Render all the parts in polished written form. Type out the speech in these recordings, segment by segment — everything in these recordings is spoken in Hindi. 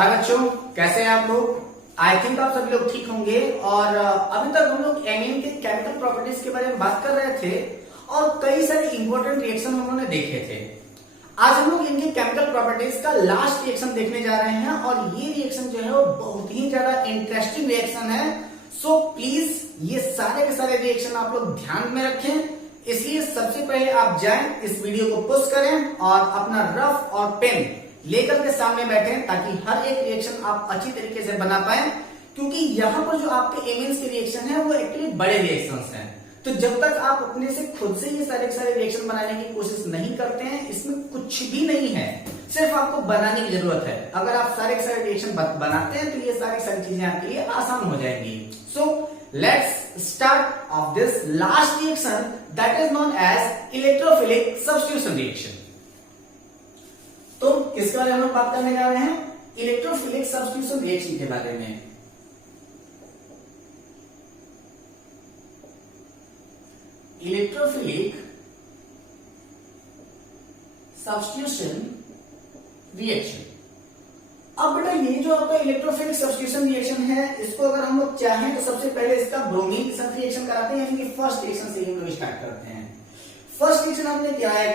हाय बच्चों, कैसे हैं आप लोग। आई थिंक आप सभी लोग ठीक होंगे। और अभी तक हम लोग एमीन के केमिकल प्रॉपर्टीज के बारे में बात कर रहे थे और कई सारे इंपॉर्टेंट रिएक्शन हम लोगों ने देखे थे। आज हम लोग इनके केमिकल प्रॉपर्टीज का लास्ट रिएक्शन देखने जा रहे हैं और ये रिएक्शन जो है वो बहुत ही ज्यादा इंटरेस्टिंग रिएक्शन है। सो प्लीज ये सारे के सारे रिएक्शन आप लोग ध्यान में रखें, इसलिए सबसे पहले आप जाएं, इस वीडियो को पॉज करें और अपना रफ और पेन लेकर के सामने बैठें ताकि हर एक रिएक्शन आप अच्छी तरीके से बना पाए, क्योंकि यहाँ पर जो आपके एमीन्स के रिएक्शन है वो एक्चुअली बड़े रिएक्शंस हैं। तो जब तक आप अपने से खुद से ये सारे रिएक्शन बनाने की कोशिश नहीं करते हैं, इसमें कुछ भी नहीं है, सिर्फ आपको बनाने की जरूरत है। अगर आप सारे रिएक्शन बनाते हैं तो ये सारी चीजें आपके लिए आसान हो जाएंगी। So let's start off this last reaction that is known as electrophilic substitution reaction. तो किसके बारे में हम लोग बात करने जा रहे हैं? इलेक्ट्रोफिलिक सब्स्टिट्यूशन रिएक्शन के बारे में। Electrophilic substitution reaction. अब बेटा ये जो आपका इलेक्ट्रोफिलिक सब्स्टिट्यूशन रिएक्शन है, इसको अगर हम लोग चाहें तो सबसे पहले इसका ब्रोमीन के साथ रिएक्शन कराते हैं, यानी कि फर्स्ट रिएक्शन से हम लोग स्टार्ट करते हैं। फर्स्ट रिएक्शन हमने क्या है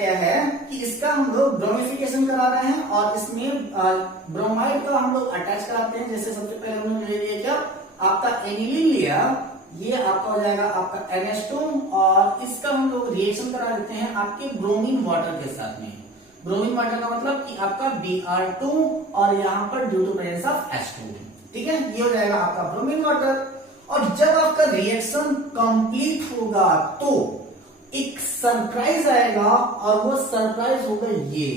कि इसका हम लोग ब्रोमिफिकेशन करा रहे हैं और इसमें ब्रोमाइड का हम लोग अटैच कराते हैं। जैसे सबसे पहले हमने ले लिया क्या, आपका एनिलीन लिया, ये आपका हो जाएगा आपका NH2 और इसका हम लोग रिएक्शन करा देते हैं आपके ब्रोमीन वाटर के साथ में। ब्रोमीन वाटर का मतलब कि आपका Br2 और यहाँ पर due to presence of H2, ठीक है, ये हो जाएगा आपका ब्रोमीन वाटर। और जब आपका रिएक्शन कंप्लीट होगा तो एक सरप्राइज आएगा और वो सरप्राइज होगा ये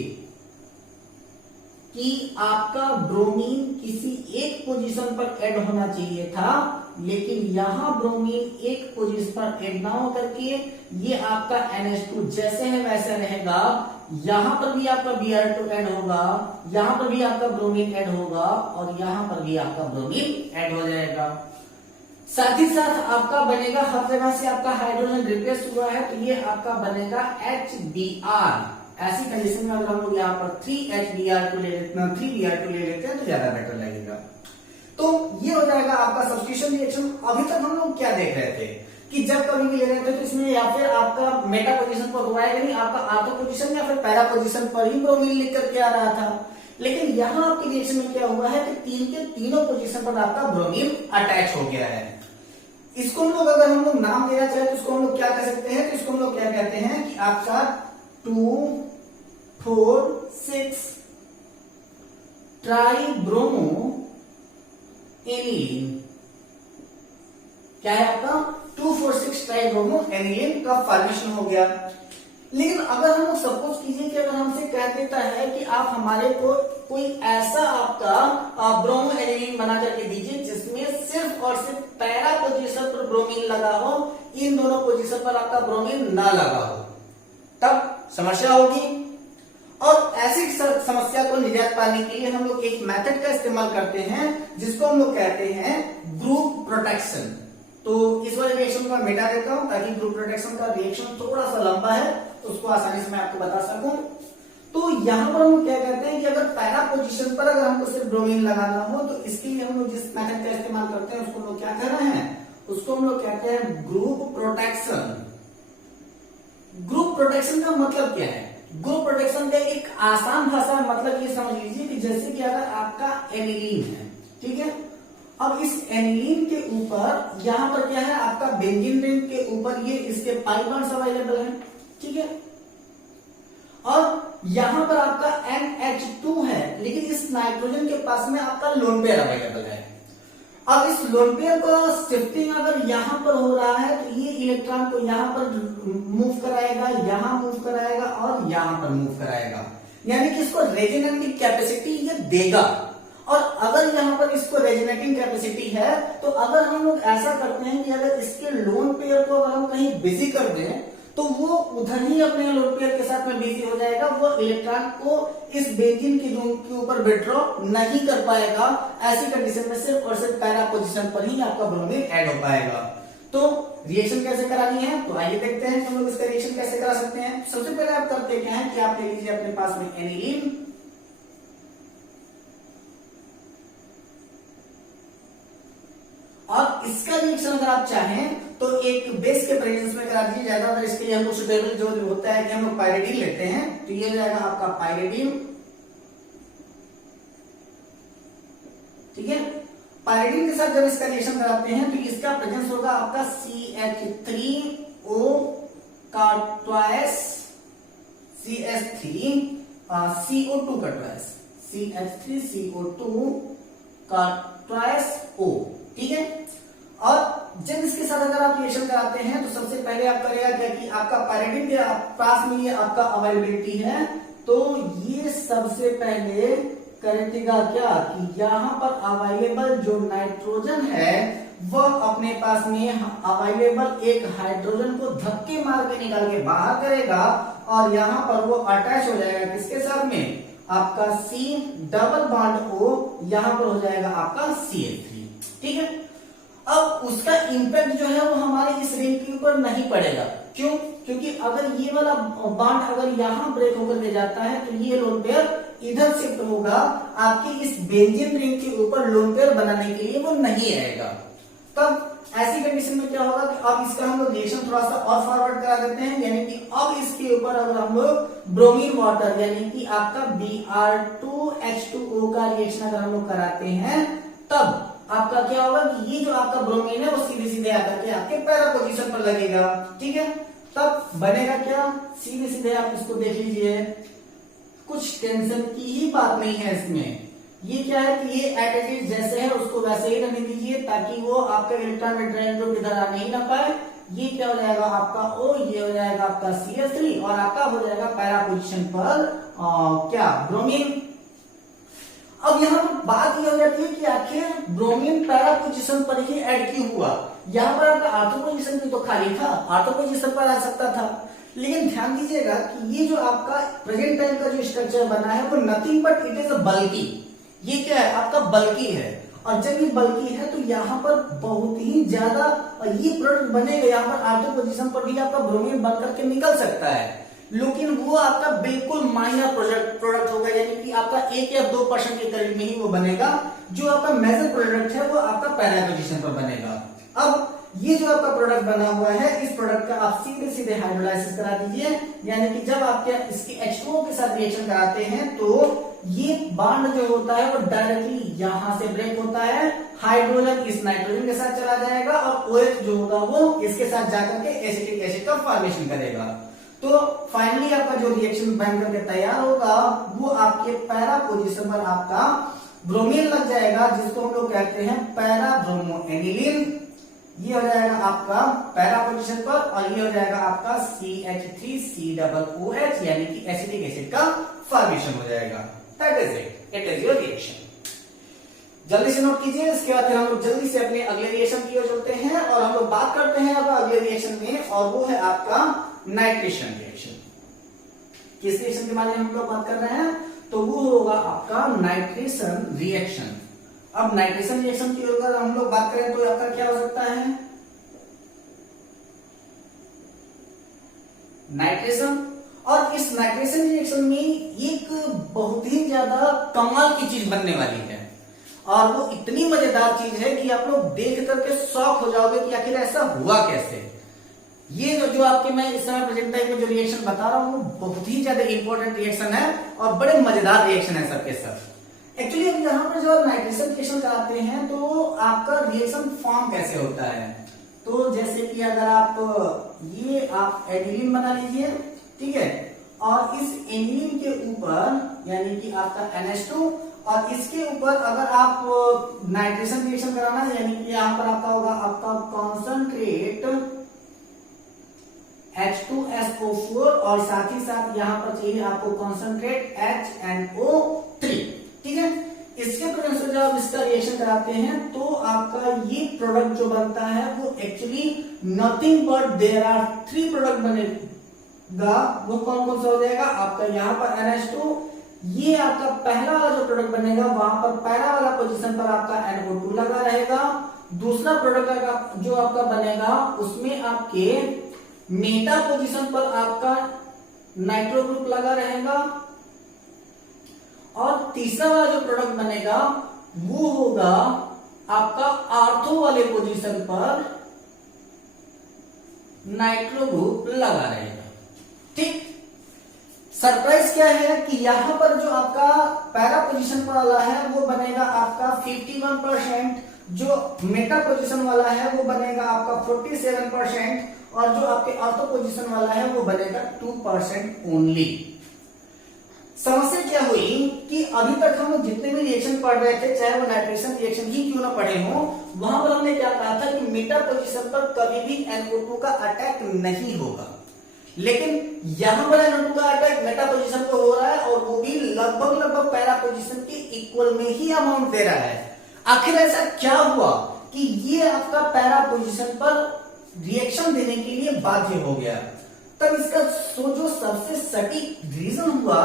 कि आपका ब्रोमीन किसी एक पोजीशन पर ऐड होना चाहिए था, लेकिन यहां ब्रोमीन एक पोजीशन पर ऐड ना हो करके ये आपका NH2 जैसे है वैसे रहेगा। यहां पर भी आपका Br2 ऐड होगा, यहां पर भी आपका ब्रोमीन ऐड होगा और यहां पर भी आपका ब्रोमीन ऐड हो जाएगा। साथ ही साथ आपका बनेगा, हर जगह से आपका हाइड्रोजन रिप्लेस हुआ है तो ये आपका बनेगा HBr। ऐसी कंडीशन में अगर हम लोग यहाँ पर 3Br2 ले लेते हैं तो ज्यादा बेटर लगेगा। तो ये हो जाएगा आपका सब्स्टिट्यूशन रिएक्शन। अभी तक हम लोग क्या देख रहे थे कि जब कभी भी ले रहे थे तो इसमें या फिर आपका मेटा पोजीशन पर हुआ है, आपका आर्थो पोजीशन या फिर पैरा पोजीशन पर ही ब्रोमीन लिख करके आ रहा था। लेकिन यहाँ आपके रिएक्शन में क्या हुआ है कि तीन के तीनों पोजीशन पर आपका ब्रोमीन अटैच हो गया है। इसको हम लोग अगर हम लोग नाम देना चाहे तो इसको हम लोग क्या कह सकते हैं, तो इसको हम लोग क्या कहते हैं कि आपका 2,4,6 ट्राइब्रोमो एनिलीन। क्या है आपका 2,4,6 ट्राइब्रोमो एनिलीन का फॉर्मेशन हो गया। लेकिन अगर हम लोग सपोज कीजिए कि अगर हमसे कह देता है कि आप हमारे को कोई ऐसा आपका ब्रोमो एनिलीन बना करके दीजिए जिसमें सिर्फ और सिर्फ पैरा पोजीशन पर ब्रोमीन लगा हो, इन दोनों पोजीशन पर आपका ब्रोमीन ना लगा हो, तब समस्या होगी। और ऐसी समस्या को निजात पाने के लिए हम लोग एक मेथड का इस्तेमाल करते हैं जिसको हम लोग कहते हैं ग्रुप प्रोटेक्शन। तो इस वाले रिएक्शन को मैं मिटा देता हूं ताकि ग्रुप प्रोटेक्शन का रिएक्शन थोड़ा सा लंबा है तो उसको आसानी से मैं आपको बता सकूं। तो यहां पर हम क्या कहते हैं कि अगर पैरा पोजीशन पर अगर हमको सिर्फ ब्रोमीन लगाना हो तो इसके लिए हम लोग जिस मेथड का इस्तेमाल करते हैं उसको लोग क्या कह रहे हैं, उसको हम लोग कहते हैं ग्रुप प्रोटेक्शन। ग्रुप प्रोटेक्शन का मतलब क्या है? ग्रुप प्रोटेक्शन का एक आसान भाषा में मतलब ये समझ लीजिए कि जैसे कि अगर आपका एनिलीन है, ठीक है, अब इस एनिलीन के ऊपर यहां पर क्या है आपका बेंजीन रिंग के ऊपर ये इसके पाई बॉन्ड्स अवेलेबल है, ठीक है, और यहां पर आपका NH2 है, लेकिन इस नाइट्रोजन के पास में आपका लोन पेयर अवेलेबल है। अब इस लोन पेयर को शिफ्टिंग अगर यहां पर हो रहा है तो ये इलेक्ट्रॉन को यहां पर मूव कराएगा, यहां मूव कराएगा और यहां पर मूव कराएगा, यानी कि इसको रेजोनेटिंग कैपेसिटी ये देगा। और अगर यहां पर इसको रेजोनेटिंग कैपेसिटी है तो अगर हम लोग ऐसा करते हैं कि अगर इसके लोन पेयर को अगर हम कहीं बिजी कर दें तो वो उधर ही अपने लोन पेयर के साथ में बिजी हो जाएगा, वो इलेक्ट्रॉन को इस बेंजीन के ऊपर विड्रॉ नहीं कर पाएगा। ऐसी कंडीशन में सिर्फ और सिर्फ पैरा पोजीशन पर ही आपका ब्रोमीन ऐड हो पाएगा। तो रिएक्शन कैसे करानी है, तो आइए देखते हैं कि हम लोग इसका रिएक्शन कैसे करा सकते हैं। सबसे पहले आप करते क्या है कि आप ले लीजिए अपने पास में एनिलीन, इसका रिएक्शन अगर आप चाहें तो एक बेस के प्रेजेंस में करा दीजिए, ज्यादा अगर इसके लिए हमको सुटेबल जो होता है कि हम लोग पायरिडीन लेते हैं, तो ये हो जाएगा आपका पायरिडीन। ठीक है, पायरिडीन के साथ जब इसका रिएक्शन कराते हैं तो इसका प्रेजेंस होगा आपका CH3O का ट्वाइस CH3 CO2 का ट्वाइस CH3CO2 का ट्वाइस O। ठीक है, और जब इसके साथ अगर आप रिएक्शन कराते हैं तो सबसे पहले आप करेगा क्या कि आपका पायरिडीन के पास में ये आपका अवेलेबिलिटी है, तो ये सबसे पहले करेगा क्या कि यहाँ पर अवेलेबल जो नाइट्रोजन है वह अपने पास में अवेलेबल एक हाइड्रोजन को धक्के मार के निकाल के बाहर करेगा, और यहाँ पर वो अटैच हो जाएगा किसके साथ में, आपका C डबल बॉन्ड O, यहाँ पर हो जाएगा आपका CH3। ठीक है, अब उसका इंपैक्ट जो है वो हमारे इस रिंग के ऊपर नहीं पड़ेगा। क्यों? क्योंकि अगर ये वाला बॉन्ड अगर यहाँ ब्रेक होकर के जाता है तो ये लोन पेयर इधर शिफ्ट होगा, आपकी इस बेंजीन रिंग के ऊपर लोन पेयर बनाने के लिए वो नहीं आएगा। तब ऐसी कंडीशन में क्या होगा कि अब इसका हम लोग रिएक्शन थोड़ा सा और फॉरवर्ड करा देते हैं, यानी कि अब इसके ऊपर अगर हम लोग ब्रोमीन वाटर यानी कि आपका Br2H2O का रिएक्शन अगर हम लोग कराते हैं, तब आपका क्या होगा कि ये जो आपका ब्रोमीन है वो सीधे सीधे आकर के आपके पैरा पोजीशन पर लगेगा। ठीक है, तब बनेगा क्या, सीधे सीधे आप इसको देख लीजिए, कुछ टेंशन की ही बात नहीं है इसमें। ये क्या है कि ये एट इट इज जैसे है उसको वैसे ही रहने दीजिए, ताकि वो आपका इलेक्ट्रॉन ड्रेन ग्रुप इधर आ नहीं ना पाए। ये क्या हो जाएगा आपका O, ये हो जाएगा आपका CH3, और आपका हो जाएगा पैरा पोजीशन पर क्या, ब्रोमीन। अब यहाँ पर बात यह हो जाती है कि आखिर ब्रोमीन पैरा पोजीशन पर ही ऐड क्यों हुआ। यहाँ पर आपका आर्थो पोजीशन भी तो खाली था, आर्थो पोजीशन पर आ सकता था। लेकिन ध्यान दीजिएगा कि ये जो आपका प्रेजेंट टाइम का जो स्ट्रक्चर बना है वो nothing but it is a बल्की। ये क्या है, आपका बल्की है, और जब ये बल्की है तो यहाँ पर बहुत ही ज्यादा ये प्रोडक्ट बनेगा। यहाँ पर आर्थो पोजीशन पर भी आपका ब्रोमीन बन करके निकल सकता है, लेकिन वो आपका बिल्कुल माइनर प्रोडक्ट होगा, यानी कि आपका 1 या 2% के करीब में ही वो बनेगा। जो आपका मेजर प्रोडक्ट है वो आपका पैरा पोजीशन पर बनेगा। अब ये जो आपका प्रोडक्ट बना हुआ है, इस प्रोडक्ट का आप सीधे सीधे हाइड्रोलाइसिस करा दीजिए, यानी कि जब आप इसके H2O के साथ रिएक्शन कराते हैं तो ये बॉन्ड जो होता है वो डायरेक्टली यहां से ब्रेक होता है, हाइड्रोजन इस नाइट्रोजन के साथ चला जाएगा, और OH जो होगा वो इसके साथ जाकर के एसिटिक एसिड का फॉर्मेशन करेगा। तो फाइनली आपका जो रिएक्शन बन करके तैयार होगा वो आपके पैरा पोजीशन पर आपका ब्रोमीन लग जाएगा, जिसको हम लोग कहते हैं पैरा ब्रोमो एनिलीन। ये हो जाएगा आपका पैरा पोजीशन पर, और ये हो जाएगा आपका CH3COOH, यानी कि एसिटिक एसिड का फॉर्मेशन हो जाएगा। That is it is your reaction. जल्दी से नोट कीजिए, इसके बाद हम लोग जल्दी से अपने अगले रिएक्शन की ओर चलते हैं, और हम लोग बात करते हैं अब अगले रिएक्शन में, और वो है आपका नाइट्रेशन रिएक्शन। किस रिएक्शन के बारे में हम लोग बात कर रहे हैं, तो वो होगा आपका नाइट्रेशन रिएक्शन। अब नाइट्रेशन रिएक्शन की अगर हम लोग बात करें तो आपका क्या हो सकता है, नाइट्रेशन। और इस नाइट्रेशन रिएक्शन में एक बहुत ही ज्यादा कमाल की चीज बनने वाली है, और वो इतनी मजेदार चीज है कि आप लोग देख करके शॉक हो जाओगे कि आखिर ऐसा हुआ कैसे। ये जो आपके मैं इस समय प्रेजेंट टाइम में जो रिएक्शन बता रहा हूँ बहुत ही ज्यादा इंपॉर्टेंट रिएक्शन है, और बड़े मजेदार रिएक्शन है सबके सब। एक्चुअली अब यहाँ पर जब नाइट्रेशन रिएक्शन कराते हैं तो आपका रिएक्शन फॉर्म कैसे होता है, तो जैसे कि अगर आप ये आप एनिलीन बना लीजिए, ठीक है, और इस एनिलीन के ऊपर यानी कि आपका NH2, और इसके ऊपर अगर आप नाइट्रेशन रिएक्शन कराना है, यानी कि यहाँ पर आपका होगा आपका कॉन्संट्रेट H2SO4, और साथ ही साथ यहाँ पर चाहिए आपको कॉन्संट्रेट HNO3। ठीक है, इसके प्रेजेंस में जब आप इसका रिएक्शन कराते हैं तो आपका ये प्रोडक्ट जो बनता है वो actually nothing but there are 3 product बनेगा। वो कौन कौन सा हो जाएगा, आपका यहाँ पर NH2, ये आपका पहला वाला जो प्रोडक्ट बनेगा वहां पर पैरा वाला पोजीशन पर आपका NO2 लगा रहेगा। दूसरा प्रोडक्ट जो आपका बनेगा उसमें आपके मेटा पोजीशन पर आपका नाइट्रो ग्रुप लगा रहेगा, और तीसरा वाला जो प्रोडक्ट बनेगा वो होगा आपका आर्थो वाले पोजीशन पर नाइट्रो ग्रुप लगा रहेगा। ठीक, सरप्राइज क्या है कि यहां पर जो आपका पैरा पोजीशन पर वाला है वो बनेगा आपका 51%, जो मेटा पोजीशन वाला है वो बनेगा आपका 47%, और जो आपके ऑर्थो पोजीशन वाला है वो बनेगा 2% ओनली। समस्या क्या हुई कि अभी तक हम जितने भी रिएक्शन पढ़ रहे थे, चाहे वो नाइट्रेशन रिएक्शन ही क्यों ना पढ़े हो, वहां पर हमने क्या कहा था कि मेटा पोजीशन पर कभी भी NO2 का अटैक नहीं होगा। लेकिन यहां पर NO2 का अटैक मेटा पोजीशन पर हो रहा है, और वो भी लगभग पैरा पोजीशन के इक्वल में ही अमाउंट दे रहा है। आखिर ऐसा क्या हुआ कि ये आपका पैरा पोजीशन पर रिएक्शन देने के लिए बाध्य हो गया? तब इसका जो सबसे सटीक रीजन हुआ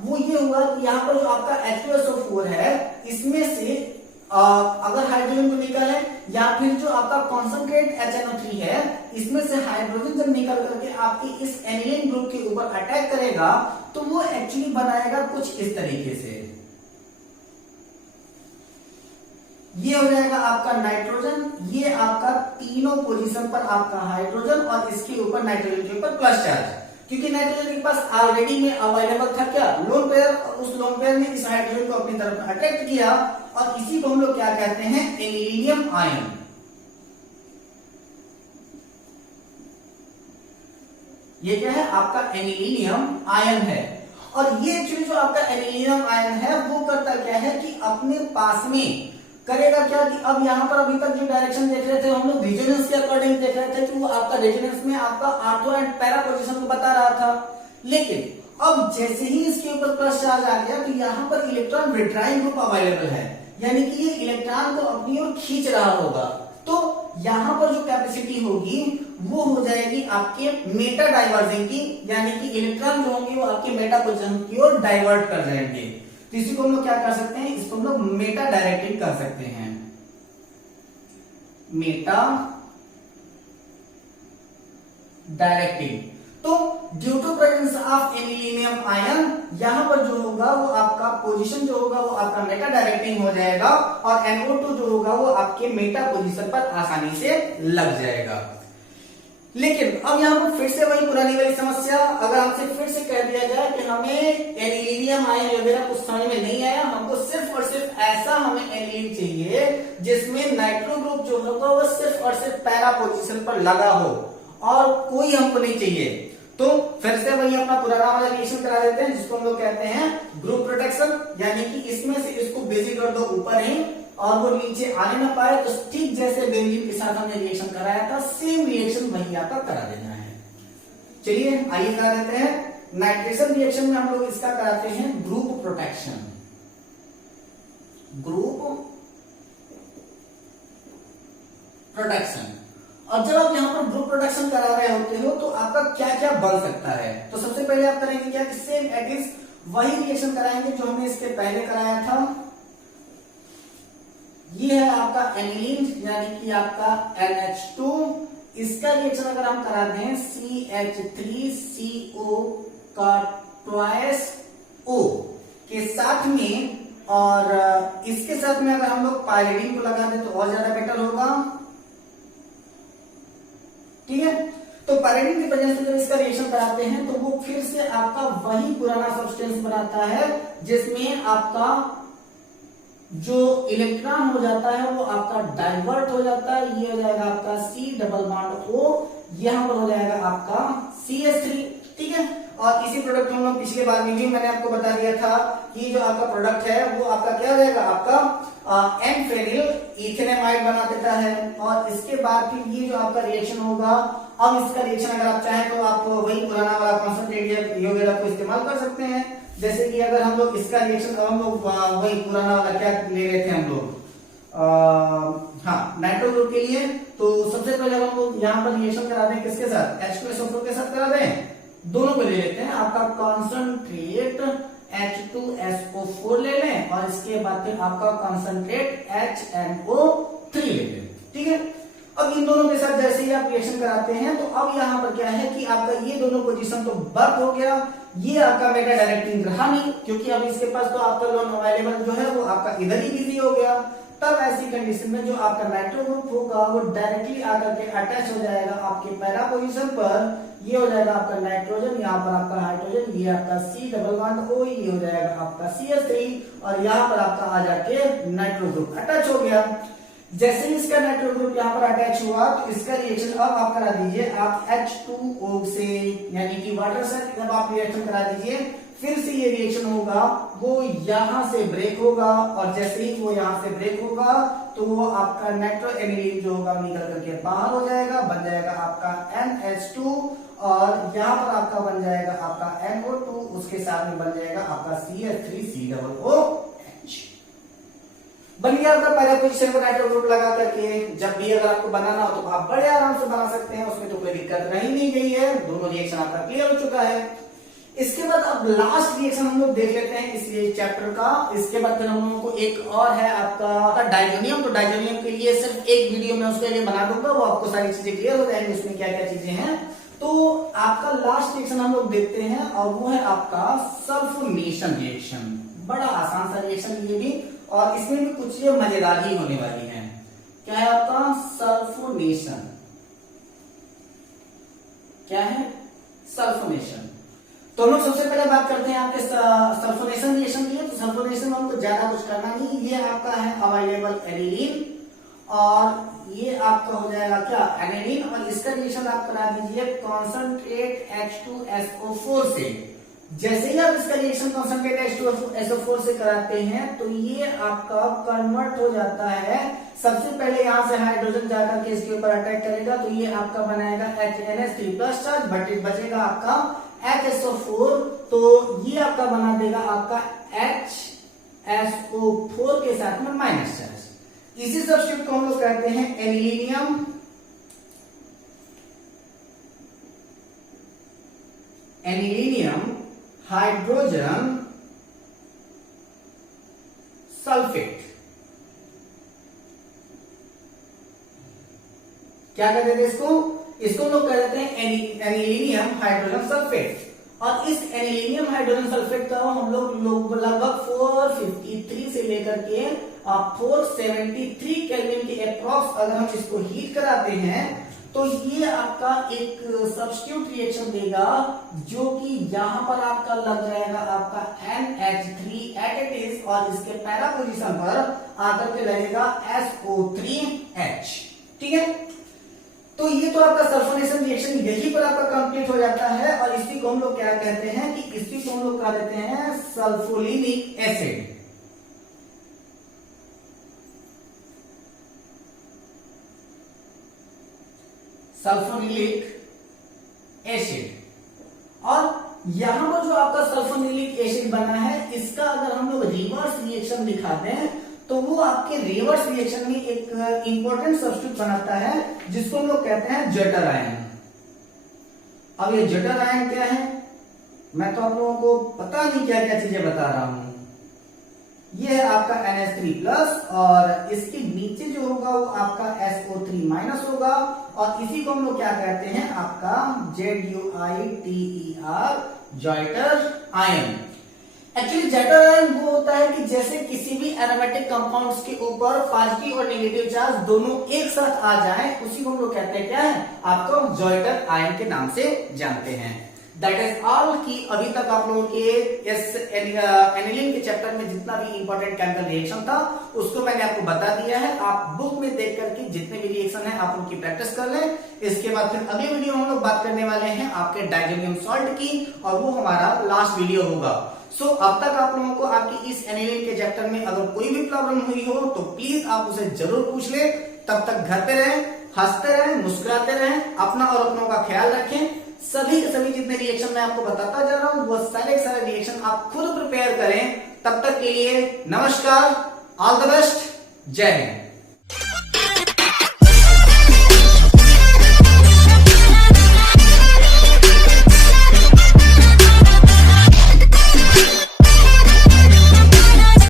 वो ये हुआ कि यहाँ पर जो आपका H2SO4 है, इसमें से अगर हाइड्रोजन को निकालें, या फिर जो आपका कॉन्सेंट्रेट HNO3 है, इसमें से हाइड्रोजन जब निकल करके आपके इस एनिलीन ग्रुप के ऊपर अटैक करेगा तो वो एक्चुअली बनाएगा कुछ इस तरीके से। ये हो जाएगा आपका नाइट्रोजन, ये आपका तीनों पोजीशन पर आपका हाइड्रोजन, और इसके ऊपर नाइट्रोजन के ऊपर प्लस चार्ज, क्योंकि नाइट्रोजन के पास ऑलरेडी में अवेलेबल था क्या, लोन पेयर, और उस लोन पेयर ने इस हाइड्रोजन को अपनी तरफ अट्रैक्ट किया, और इसी को हम लोग क्या कहते हैं, एनिलीनियम आयन। ये क्या है, आपका एनिलीनियम आयन है। और ये एक्चुअली जो आपका एनिलीनियम आयन है वो करता क्या है कि अपने पास में करेगा क्या कि अब यहाँ पर अभी तक जो डायरेक्शन देख रहे थे हम लोग रेजोनेंस के अकॉर्डिंग देख रहे थे कि वो आपका रेजोनेंस में आपका आर्थो एंड पैरा पोजीशन को बता रहा था। लेकिन अब जैसे ही इसके ऊपर प्लस चार्ज आ गया तो यहाँ पर इलेक्ट्रॉन विड्राइंग ग्रुप अवेलेबल है, यानी कि ये इलेक्ट्रॉन को अपनी ओर खींच रहा होगा। तो यहाँ पर जो कैपेसिटी होगी वो हो जाएगी आपके मेटा डाइवर्जिंग की, यानी कि इलेक्ट्रॉन जो होंगे वो आपके मेटा पोजीशन की ओर डाइवर्ट कर जाएंगे। तो इसी को हम लोग क्या कर सकते हैं, इसको हम लोग मेटा डायरेक्टिंग कर सकते हैं। Meta directing. तो due to presence of anilinium ion, यहां पर जो होगा वो आपका पोजीशन जो होगा वो आपका मेटा डायरेक्टिंग हो जाएगा, और NO2 जो होगा वो आपके मेटा पोजीशन पर आसानी से लग जाएगा। लेकिन अब यहाँ पर फिर से वही पुरानी वाली समस्या, अगर हमसे फिर से कह दिया जाए कि हमें एनिलीनियम आयन वगैरह कुछ समझ में नहीं आया, हमको सिर्फ और सिर्फ ऐसा हमें एनिलीन चाहिए जिसमें नाइट्रो ग्रुप जो होगा वो सिर्फ और सिर्फ पैरा पोजीशन पर लगा हो, और कोई हमको नहीं चाहिए, तो फिर से वही अपना पुराना वाला रिएक्शन करा देते हैं जिसको हम लोग कहते हैं ग्रुप प्रोटेक्शन, यानी कि इसमें से इसको बिजी कर दो ऊपर ही, और वो नीचे आने ना पाए। तो ठीक जैसे बेंजीन के साथ हमने रिएक्शन कराया था, सेम रिएक्शन वही आपका करा देना है। चलिए आइए करा देते हैं। नाइट्रेशन रिएक्शन में हम लोग इसका कराते हैं ग्रुप प्रोटेक्शन। Group protection. और जब आप यहाँ पर ग्रुप प्रोटेक्शन करा रहे होते हो तो आपका क्या क्या बन सकता है, तो सबसे पहले आप करेंगे क्या, सेम एट इज वही रिएक्शन कराएंगे जो हमने इसके पहले कराया था। ये है आपका एनिलीन, यानी कि आपका NH2, इसका रिएक्शन अगर हम करा दें CH3CO का ट्वाइस O के साथ में, और इसके साथ में अगर हम लोग पायरिडीन को लगा दें तो और ज्यादा बेटर होगा। ठीक है, तो पायरिडीन की वजह से जब इसका रिएक्शन कराते हैं तो वो फिर से आपका वही पुराना सब्सटेंस बनाता है जिसमें आपका जो इलेक्ट्रॉन हो जाता है वो आपका डाइवर्ट हो जाता है। ये हो जाएगा आपका C डबल बॉन्ड O, यहां पर हो जाएगा आपका CH3। ठीक है, और इसी प्रोडक्ट हम लोग पिछले बार में भी मैंने आपको बता दिया था कि जो आपका प्रोडक्ट है वो आपका क्या रहेगा, आपका एन-फेनिल इथेनेमाइड बना देता है। और इसके बाद फिर ये जो आपका रिएक्शन होगा, अब इसका रिएक्शन अगर आप चाहें तो आप वही पुराना वाला कॉन्सेंट्रेट वगैरह को इस्तेमाल कर सकते हैं। जैसे कि अगर हम लोग इसका रिएक्शन, हम लोग वही पुराना वाला क्या ले रहे थे हम लोग, हाँ नाइट्रो ग्रुप के लिए, तो सबसे पहले हम लोग यहाँ पर रिएक्शन करा दें किसके साथ, H2SO4 के साथ करा दें। दोनों को ले लेते हैं, आपका कॉन्सेंट्रेट H2SO4 ले लें, और इसके बाद फिर आपका कॉन्सेंट्रेट HNO3 ले लें। ठीक है, अब इन दोनों के साथ जैसे ही आप रिएक्शन कराते हैं तो अब यहाँ पर क्या है कि आपका ये दोनों पोजीशन तो बर्क हो गया, ये आपका मेटा डायरेक्टिंग रहा नहीं, क्योंकि अब इसके पास तो आपका लोन अवेलेबल जो है वो आपका इधर ही बिजी हो गया। तब ऐसी कंडीशन में जो आपका नाइट्रो ग्रुप होगा वो डायरेक्टली आकर के अटैच हो जाएगा आपके पैरा पोजीशन पर। ये हो जाएगा आपका नाइट्रोजन, यहाँ पर आपका हाइड्रोजन, ये आपका C डबल बॉन्ड O, ये हो जाएगा आपका CH3 और यहाँ पर आपका आ जाके नाइट्रो ग्रुप अटैच हो गया। जैसे ही इसका नाइट्रो ग्रुप यहाँ पर अटैच हुआ तो इसका रिएक्शन अब आप करा दीजिए आप H2O से, यानी कि वाटर से जब आप रिएक्शन करा दीजिए फिर से ये रिएक्शन होगा, वो यहां से ब्रेक होगा और जैसे ही वो यहां से ब्रेक होगा तो वो आपका नाइट्रो एनिलीन जो होगा निकल करके बाहर हो जाएगा, बन जाएगा आपका NH2 और यहाँ पर आपका बन जाएगा आपका NO2, उसके साथ में बन जाएगा आपका CH3COOH। बन गया आपका पहला पोजीशन पर नाइट्रो ग्रुप लगा करके। जब भी अगर आपको बनाना हो तो आप बड़े आराम से बना सकते हैं, उसमें तो कोई दिक्कत रही नहीं गई है, दोनों रिएक्शन आपका क्लियर हो चुका है। इसके बाद अब लास्ट रिएक्शन हम लोग देख लेते हैं इस चैप्टर का। इसके बाद फिर हम लोगों को एक और है आपका डाइजोनियम। तो डाइजोनियम के लिए सिर्फ एक वीडियो में उसके लिए बना दूंगा, वो आपको सारी चीजें क्लियर हो जाएंगी उसमें क्या क्या चीजें हैं। तो आपका लास्ट रिएक्शन हम लोग देखते हैं और वो है आपका सल्फोनेशन रिएक्शन। बड़ा आसान सा रिएक्शन ये भी, और इसमें भी कुछ ये मजेदार ही होने वाली है। क्या है आपका सल्फोनेशन, क्या है सल्फोनेशन। तो हम लोग सबसे पहले बात करते हैं आपके सल्फोनेशन रिएक्शन की। तो सल्फोनेशन में हमको ज्यादा कुछ करना नहीं, ये आपका है अवेलेबल एनिलीन और ये आपका हो जाएगा क्या एनिलीन, और इसका रिएक्शन आप करा दीजिए कॉन्सेंट्रेट H2SO4 से। जैसे ही आप इसका रिएक्शन कॉन्सेंट्रेट H2SO4 से कराते हैं तो ये आपका कन्वर्ट हो जाता है। सबसे पहले यहां से हाइड्रोजन जाकर के इसके ऊपर अटैक करेगा तो ये आपका बनाएगा HNH3 प्लस चार्ज, बचेगा आपका HSO4, तो ये आपका बना देगा आपका HSO4 के साथ में माइनस चार्ज। इसी सब्स्टिट्यूट को हम लोग कहते हैं एनिलीनियम हाइड्रोजन सल्फेट। क्या कहते थे इसको हम लोग कह देते हैं एनिलीनियम हाइड्रोजन सल्फेट। और इस एनिलीनियम हाइड्रोजन सल्फेट का हम लोग लगभग 453 से लेकर के 473 केल्विन के अप्रॉक्स अगर हम इसको हीट कराते हैं तो ये आपका एक सब्स्टिट्यूट रिएक्शन देगा, जो कि यहां पर आपका लग जाएगा आपका NH3 एट इट इज, और इसके पैरा पोजीशन पर आकर के लगेगा SO3H। ठीक है, तो ये तो आपका सल्फोनेशन रिएक्शन यही पर आपका कंप्लीट हो जाता है। और इसी को हम लोग क्या कहते हैं कि इसी को हम लोग कह देते हैं सल्फोनिक एसिड। Sulphonic acid. और यहां पर जो आपका सल्फोनिक एसिड बना है, इसका अगर हम लोग रिवर्स रिएक्शन दिखाते हैं तो वो आपके रिवर्स रिएक्शन में एक इंपॉर्टेंट सब्स्टिट्यूट बनाता है जिसको हम लोग कहते हैं जटर आयन। अब ये जटर आयन क्या है, मैं तो आप लोगों को पता नहीं क्या क्या चीजें बता रहा हूं। ये है आपका NH3 प्लस और इसके नीचे जो होगा वो आपका SO3 माइनस होगा, और इसी को हम लोग क्या कहते हैं आपका ZUITER जॉइटर आयन। एक्चुअली जटर आयन वो होता है कि जैसे किसी भी एरोमेटिक कंपाउंड्स के ऊपर पॉजिटिव और नेगेटिव चार्ज दोनों एक साथ आ जाए, उसी को हम लोग कहते हैं क्या है आपको जॉइटर आयन के नाम से जानते हैं। दैट इज ऑल की अभी तक आप लोगों के इस एनिलीन के चैप्टर में जितना भी इंपॉर्टेंट केमिकल रिएक्शन था उसको मैंने आपको बता दिया है। आप बुक में देख करके जितने भी रिएक्शन है आप उनकी प्रैक्टिस कर लें। इसके बाद फिर अगले वीडियो में हम लोग बात करने वाले हैं आपके डाइजोनियम सॉल्ट की, और वो हमारा लास्ट वीडियो होगा। सो अब तक आप लोगों को आपकी इस एनिलीन के चैप्टर में अगर कोई भी प्रॉब्लम हुई हो तो प्लीज आप उसे जरूर पूछ ले। तब तक घर पे रहें, हंसते रहें, मुस्कुराते रहें, अपना और अपनों का ख्याल रखें। सभी के सभी जितने रिएक्शन मैं आपको बताता जा रहा हूं वो सारे रिएक्शन आप खुद प्रिपेयर करें। तब तक के लिए नमस्कार, ऑल द बेस्ट, जय हिंद।